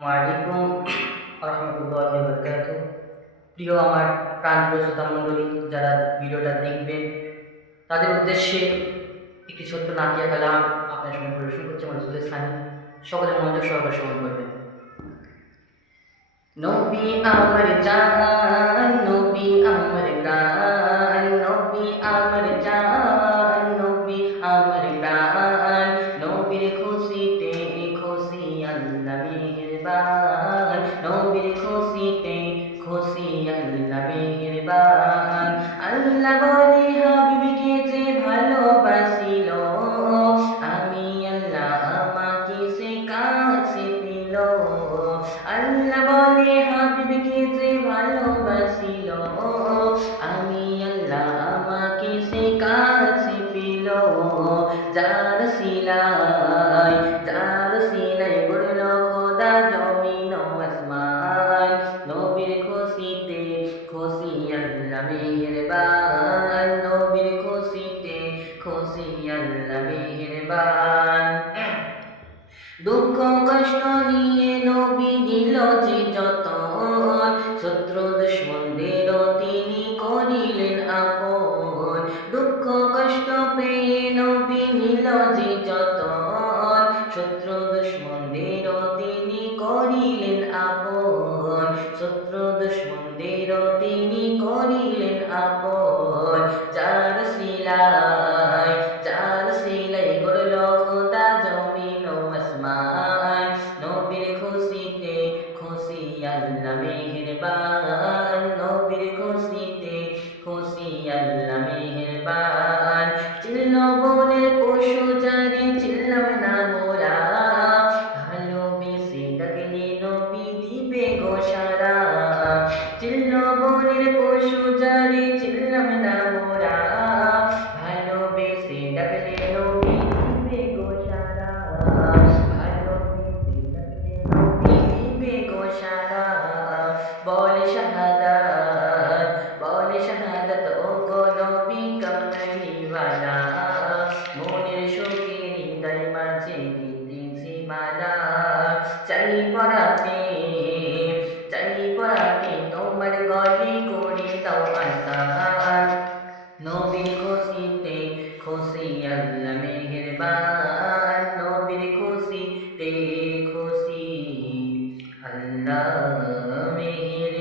আলাইকুম রহমতুল্লাহ বরকাত প্রিয় আমার প্রাণ শ্রোতা মণ্ডলী, যারা ভিডিওটা দেখবেন, তাদের উদ্দেশ্যে একটি ছোট্ট নাটিয়া কালাম আপনার সঙ্গে পরিবেশন করছে মনসুল ইসলাম সকলে মনোযোগ সহকারে শ্রবণ করবেন নবী আমার জান, নবী আমার প্রাণ, নবী আমার জান, নবী আমার প্রাণ, নবীর খুশিতে খুশিতে খুশি আল্লাহ মেহেরবান। আল্লাহ বলে, হাবিবকে যে ভালোবাসিল, আমি আল্লাহ আমাকে সে কাছে পেল আল্লাহ বলে, হাবিবকে যে ভালোবাসিল, আমি আল্লাহ আমাকে সে কাছে পেল যার সিলাই যার সিলাই বলল, খোদা জমিন আসমান আল্লাহ মেহেরবান নবীর খুশিতে খুশি আল্লাহ মেহেরবান। দুঃখ কষ্ট নিয়ে নবী দিল যে যত শত্রু দুশ্মনদেরও তিনি করিলেন আপন। দুঃখ কষ্ট পেয়ে নবী নিল যে যত আল্লাহ মেহেরবান, নবীর খুশিতে খুশি আল্লাহ মেহেরবান। চিল্ল বনের পশু জানে চিল্লাম না মোরা। ভালোবেসে ডাকলে নবী দিবে গোসারা চিল্ল বনের পশু জানে চিল্লাম না পরাতে চাই পরাতে তোমার গলে করে দাও আসার নবীর খুশিতে খুশি আল্লাহ মেহেরবান নবীর খুশিতে খুশি আল্লাহ মেহের